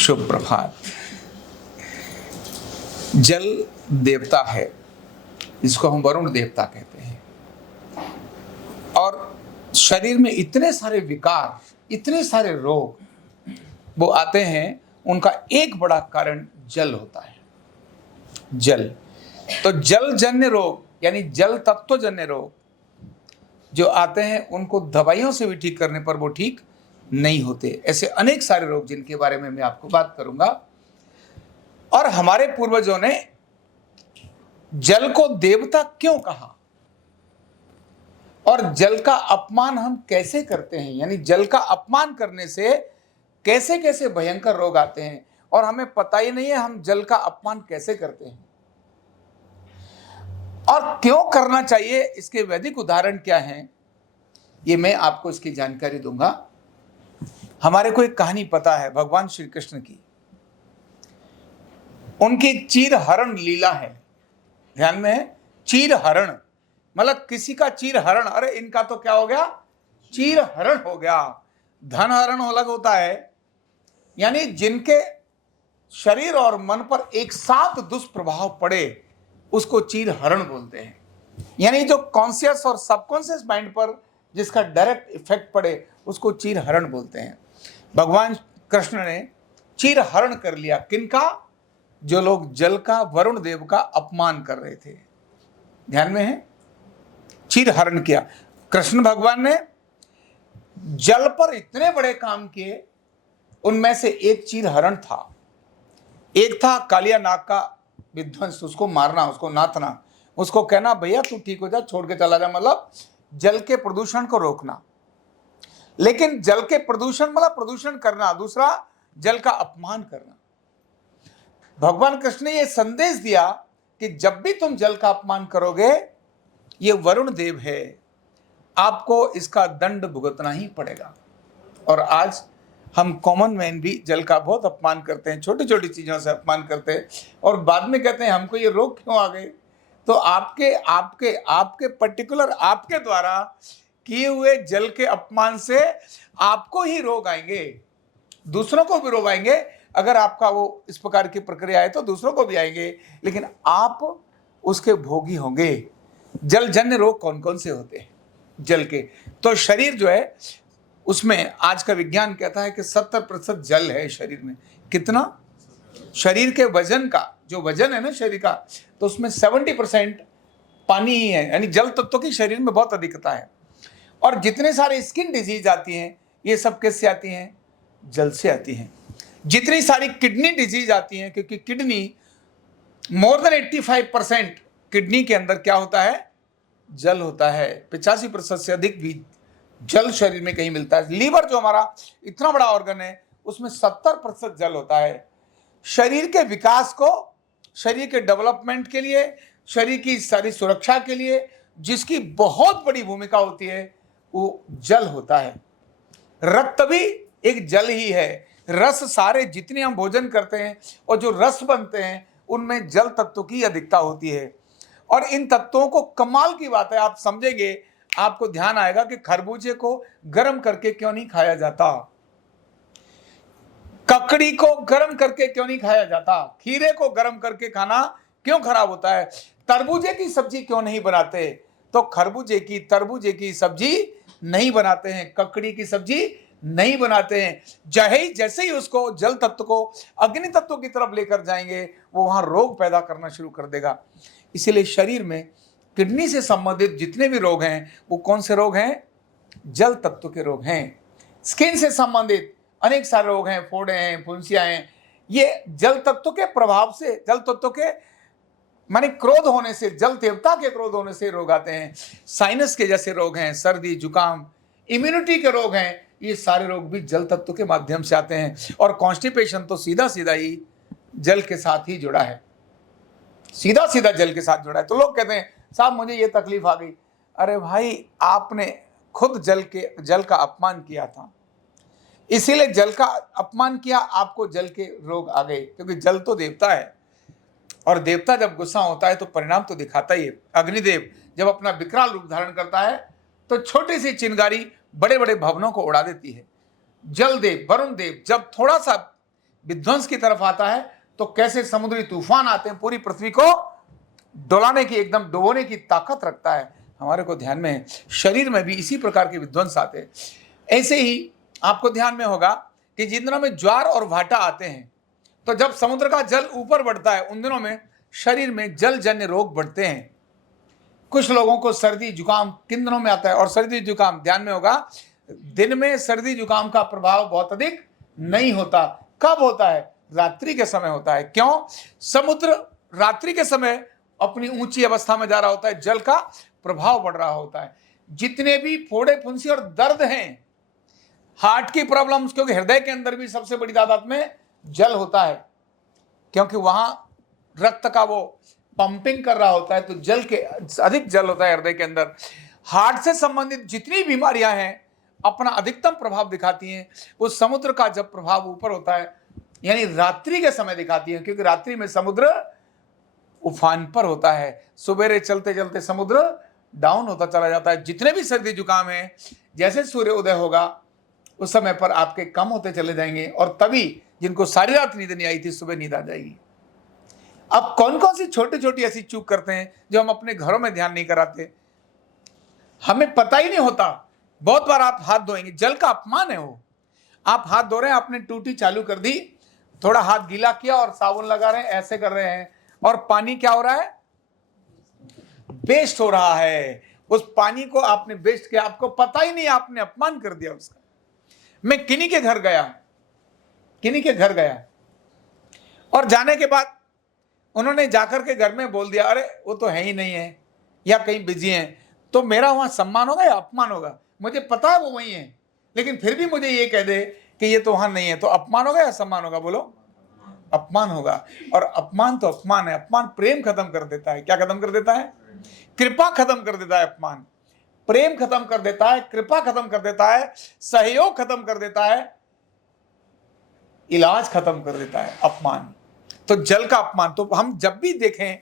शुभ प्रभात। जल देवता है, इसको हम वरुण देवता कहते हैं। और शरीर में इतने सारे विकार, इतने सारे रोग वो आते हैं, उनका एक बड़ा कारण जल होता है। जल तो जलजन्य रोग यानी जल तत्वजन्य रोग जो आते हैं, उनको दवाइयों से भी ठीक करने पर वो ठीक नहीं होते। ऐसे अनेक सारे रोग जिनके बारे में मैं आपको बात करूंगा। और हमारे पूर्वजों ने जल को देवता क्यों कहा और जल का अपमान हम कैसे करते हैं, यानी जल का अपमान करने से कैसे कैसे भयंकर रोग आते हैं और हमें पता ही नहीं है हम जल का अपमान कैसे करते हैं और क्यों करना चाहिए। इसके वैदिक उदाहरण क्या हैं, ये मैं आपको इसकी जानकारी दूंगा। हमारे को एक कहानी पता है भगवान श्री कृष्ण की। उनकी एक चीर हरण लीला है, ध्यान में है। चीर हरण मतलब किसी का चीर हरण, अरे इनका तो क्या हो गया, चीर हरण हो गया। धन हरण अलग होता है, यानी जिनके शरीर और मन पर एक साथ दुष्प्रभाव पड़े उसको चीर हरण बोलते हैं। यानी जो कॉन्शियस और सबकॉन्शियस माइंड पर जिसका डायरेक्ट इफेक्ट पड़े उसको चीर हरण बोलते हैं। भगवान कृष्ण ने चीर हरण कर लिया। किनका? जो लोग जल का, वरुण देव का अपमान कर रहे थे। ध्यान में है, चीर हरण किया। कृष्ण भगवान ने जल पर इतने बड़े काम किए, उनमें से एक चीर हरण था। एक था कालिया नाग का विध्वंस, उसको मारना, उसको नाथना, उसको कहना भैया तू ठीक हो जा, छोड़ के चला जा, मतलब जल के प्रदूषण को रोकना। लेकिन जल के प्रदूषण मतलब प्रदूषण करना, दूसरा जल का अपमान करना। भगवान कृष्ण ने यह संदेश दिया कि जब भी तुम जल का अपमान करोगे, ये वरुण देव है, आपको इसका दंड भुगतना ही पड़ेगा। और आज हम कॉमन मैन भी जल का बहुत अपमान करते हैं, छोटी छोटी चीजों से अपमान करते हैं और बाद में कहते हैं हमको ये रोग क्यों आ गए। तो आपके आपके आपके पर्टिकुलर आपके द्वारा किए हुए जल के अपमान से आपको ही रोग आएंगे, दूसरों को भी रोग आएंगे। अगर आपका वो इस प्रकार की प्रक्रिया है तो दूसरों को भी आएंगे, लेकिन आप उसके भोगी होंगे। जलजन्य रोग कौन कौन से होते हैं जल के? तो शरीर जो है उसमें आज का विज्ञान कहता है कि 70% जल है शरीर में। कितना? शरीर के वजन का, जो वजन है ना शरीर का, तो उसमें 70% पानी ही है, यानी जल तत्व की शरीर में बहुत अधिकता है। और जितने सारे स्किन डिजीज आती हैं, ये सब किससे आती हैं? जल से आती हैं। जितनी सारी किडनी डिजीज आती हैं, क्योंकि किडनी मोर देन 85% किडनी के अंदर क्या होता है? जल होता है। 85% से अधिक भी जल शरीर में कहीं मिलता है। लीवर जो हमारा इतना बड़ा ऑर्गन है, उसमें 70% जल होता है। शरीर के विकास को, शरीर के डेवलपमेंट के लिए, शरीर की सारी सुरक्षा के लिए जिसकी बहुत बड़ी भूमिका होती है, वो जल होता है। रक्त भी एक जल ही है। रस, सारे जितने हम भोजन करते हैं और जो रस बनते हैं, उनमें जल तत्व की अधिकता होती है। और इन तत्वों को, कमाल की बात है, आप समझेंगे, आपको ध्यान आएगा कि खरबूजे को गर्म करके क्यों नहीं खाया जाता, ककड़ी को गर्म करके क्यों नहीं खाया जाता, खीरे को गर्म करके खाना क्यों खराब होता है, तरबूजे की सब्जी क्यों नहीं बनाते, तो खरबूजे की, तरबूजे की सब्जी नहीं बनाते हैं, ककड़ी की सब्जी नहीं बनाते हैं। जैसे ही उसको जल तत्व को अग्नि तत्व की तरफ लेकर जाएंगे, वो वहां रोग पैदा करना शुरू कर देगा। इसीलिए शरीर में किडनी से संबंधित जितने भी रोग हैं, वो कौन से रोग हैं? जल तत्व के रोग हैं। स्किन से संबंधित अनेक सारे रोग हैं, फोड़े हैं, फुंसियां हैं, ये जल तत्व के प्रभाव से, जल तत्व के माने क्रोध होने से, जल देवता के क्रोध होने से रोग आते हैं। साइनस के जैसे रोग हैं, सर्दी जुकाम, इम्यूनिटी के रोग हैं, ये सारे रोग भी जल तत्व के माध्यम से आते हैं। और कॉन्स्टिपेशन तो सीधा सीधा ही जल के साथ ही जुड़ा है, सीधा सीधा जल के साथ जुड़ा है। तो लोग कहते हैं साहब मुझे ये तकलीफ आ गई। अरे भाई, आपने खुद जल का अपमान किया था, इसीलिए जल का अपमान किया, आपको जल के रोग आ गए। क्योंकि जल तो देवता है और देवता जब गुस्सा होता है तो परिणाम तो दिखाता ही है। अग्निदेव जब अपना विकराल रूप धारण करता है तो छोटी सी चिंगारी बड़े बड़े भवनों को उड़ा देती है। जल देव, वरुण देव जब थोड़ा सा विध्वंस की तरफ आता है तो कैसे समुद्री तूफान आते हैं, पूरी पृथ्वी को डुलाने की, एकदम डुबोने की ताकत रखता है। हमारे को ध्यान में है, शरीर में भी इसी प्रकार के विध्वंस आते हैं। ऐसे ही आपको ध्यान में होगा कि जिन दिनों में ज्वार और भाटा आते हैं, तो जब समुद्र का जल ऊपर बढ़ता है उन दिनों में शरीर में जलजन्य रोग बढ़ते हैं। कुछ लोगों को सर्दी जुकाम किन दिनों में आता है, और सर्दी जुकाम ध्यान में होगा, दिन में सर्दी जुकाम का प्रभाव बहुत अधिक नहीं होता। कब होता है? रात्रि के समय होता है। क्यों? समुद्र रात्रि के समय अपनी ऊंची अवस्था में जा रहा होता है, जल का प्रभाव बढ़ रहा होता है। जितने भी फोड़े फुंसी और दर्द हैं, हार्ट की प्रॉब्लम्स, क्योंकि हृदय के अंदर भी सबसे बड़ी तादाद में जल होता है, क्योंकि वहां रक्त का वो पंपिंग कर रहा होता है, तो जल के अधिक जल होता है हृदय के अंदर। हार्ट से संबंधित जितनी बीमारियां हैं अपना अधिकतम प्रभाव दिखाती हैं वो समुद्र का जब प्रभाव ऊपर होता है, यानी रात्रि के समय दिखाती है, क्योंकि रात्रि में समुद्र उफान पर होता है। सुबेरे चलते चलते समुद्र डाउन होता चला जाता है। जितने भी सर्दी जुकाम है, जैसे सूर्य उदय होगा उस समय पर आपके कम होते चले जाएंगे, और तभी जिनको सारी रात नींद नहीं आई थी सुबह नींद आ जाएगी। अब कौन कौन सी छोटी छोटी ऐसी चूक करते हैं जो हम अपने घरों में ध्यान नहीं कराते, हमें पता ही नहीं होता। बहुत बार आप हाथ धोएंगे, जल का अपमान है वो। आप हाथ धो रहे हैं, आपने टूटी चालू कर दी, थोड़ा हाथ गीला किया और साबुन लगा रहे हैं, ऐसे कर रहे हैं, और पानी क्या हो रहा है? वेस्ट हो रहा है। उस पानी को आपने वेस्ट किया, आपको पता ही नहीं, आपने अपमान कर दिया उसका। मैं किन्हीं के घर गया और जाने के बाद उन्होंने जाकर के घर में बोल दिया, अरे वो तो है ही नहीं है या कहीं बिजी हैं, तो मेरा वहां सम्मान होगा या अपमान होगा? मुझे पता है वो वहीं है, लेकिन फिर भी मुझे ये कह दे कि ये तो वहां नहीं है, तो अपमान होगा या सम्मान होगा? बोलो, अपमान होगा। और अपमान तो अपमान है। अपमान प्रेम खत्म कर देता है। क्या खत्म कर देता है? कृपा खत्म कर देता है। अपमान प्रेम खत्म कर देता है, कृपा खत्म कर देता है, सहयोग खत्म कर देता है, इलाज खत्म कर देता है अपमान। तो जल का अपमान, तो हम जब भी देखें,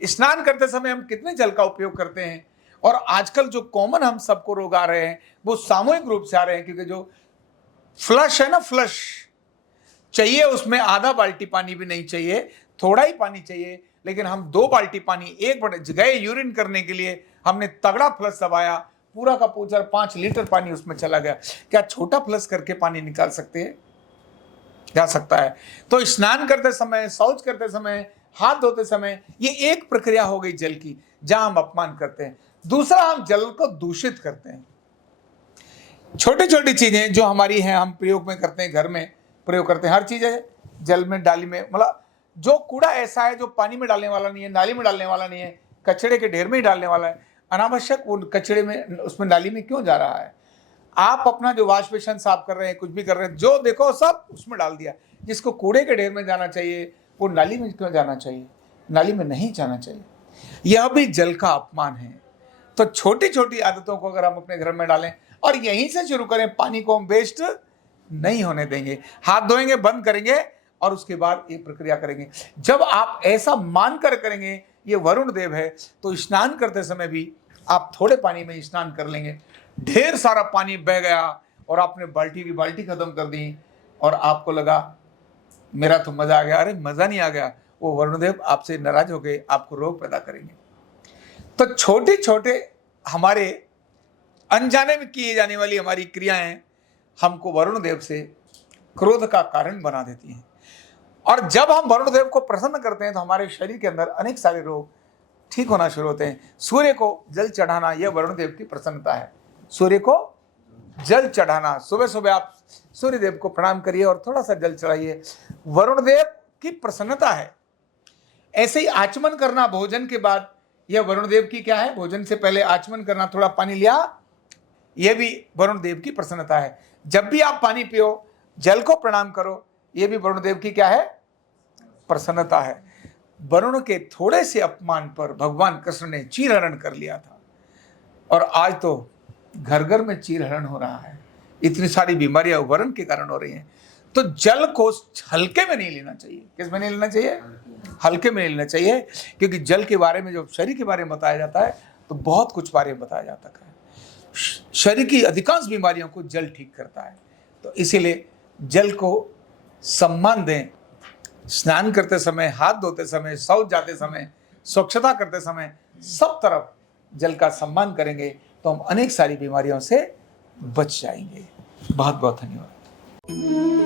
स्नान करते समय हम कितने जल का उपयोग करते हैं। और आजकल जो कॉमन हम सबको रोग आ रहे हैं वो सामूहिक रूप से आ रहे हैं, क्योंकि जो फ्लश है ना, फ्लश चाहिए, उसमें आधा बाल्टी पानी भी नहीं चाहिए, थोड़ा ही पानी चाहिए, लेकिन हम 2 बाल्टी पानी, एक बड़े गए यूरिन करने के लिए, हमने तगड़ा फ्लश दबाया, पूरा का पूरा 5 लीटर पानी उसमें चला गया। क्या छोटा फ्लश करके पानी निकाल सकते हैं? जा सकता है। तो स्नान करते समय, शौच करते समय, हाथ धोते समय, ये एक प्रक्रिया हो गई जल की, जहां हम अपमान करते हैं। दूसरा, हम जल को दूषित करते हैं। छोटी छोटी चीजें जो हमारी हैं, हम प्रयोग में करते हैं, घर में प्रयोग करते हैं, हर चीज है जल में, डाली में, मतलब जो कूड़ा ऐसा है जो पानी में डालने वाला नहीं है, नाली में डालने वाला नहीं है, कचड़े के ढेर में ही डालने वाला है, अनावश्यक वो कचड़े में, उसमें नाली में क्यों जा रहा है? आप अपना जो वॉश बेसिन साफ कर रहे हैं, कुछ भी कर रहे हैं, जो देखो सब उसमें डाल दिया। जिसको कूड़े के ढेर में जाना चाहिए वो नाली में क्यों जाना चाहिए? नाली में नहीं जाना चाहिए। यह भी जल का अपमान है। तो छोटी छोटी आदतों को अगर हम अपने घर में डालें और यहीं से शुरू करें, पानी को हम वेस्ट नहीं होने देंगे, हाथ धोएंगे, बंद करेंगे और उसके बाद ये प्रक्रिया करेंगे। जब आप ऐसा मानकर करेंगे, ये वरुण देव है, तो स्नान करते समय भी आप थोड़े पानी में स्नान कर लेंगे। ढेर सारा पानी बह गया और आपने बाल्टी की बाल्टी खत्म कर दी और आपको लगा मेरा तो मजा आ गया, अरे मजा नहीं आ गया, वो वरुण देव आपसे नाराज हो गए, आपको रोग पैदा करेंगे। तो छोटे छोटे हमारे अनजाने में किए जाने वाली हमारी क्रियाएं हमको वरुण देव से क्रोध का कारण बना देती हैं। और जब हम वरुण देव को प्रसन्न करते हैं तो हमारे शरीर के अंदर अनेक सारे रोग ठीक होना शुरू होते हैं। सूर्य को जल चढ़ाना, यह वरुण देव की प्रसन्नता है। सूर्य को जल चढ़ाना, सुबह सुबह आप सूर्य देव को प्रणाम करिए और थोड़ा सा जल चढ़ाइए, वरुण देव की प्रसन्नता है। ऐसे ही आचमन करना भोजन के बाद, यह वरुण देव की क्या है? भोजन से पहले आचमन करना, थोड़ा पानी लिया, यह भी वरुण देव की प्रसन्नता है। जब भी आप पानी पियो, जल को प्रणाम करो, यह भी वरुण देव की क्या है? प्रसन्नता है। वरुण के थोड़े से अपमान पर भगवान कृष्ण ने चीरहरण कर लिया था और आज तो घर घर में चीरहरण हो रहा है। इतनी सारी बीमारियां वरुण के कारण हो रही हैं। तो जल को हल्के में नहीं लेना चाहिए। किस में नहीं लेना चाहिए? हल्के में नहीं लेना चाहिए, क्योंकि जल के बारे में, जो शरीर के बारे में बताया जाता है, तो बहुत कुछ बारे में बताया जाता है। शरीर की अधिकांश बीमारियों को जल ठीक करता है। तो इसीलिए जल को सम्मान दें। स्नान करते समय, हाथ धोते समय, शौच जाते समय, स्वच्छता करते समय सब तरफ जल का सम्मान करेंगे तो हम अनेक सारी बीमारियों से बच जाएंगे। बहुत बहुत धन्यवाद।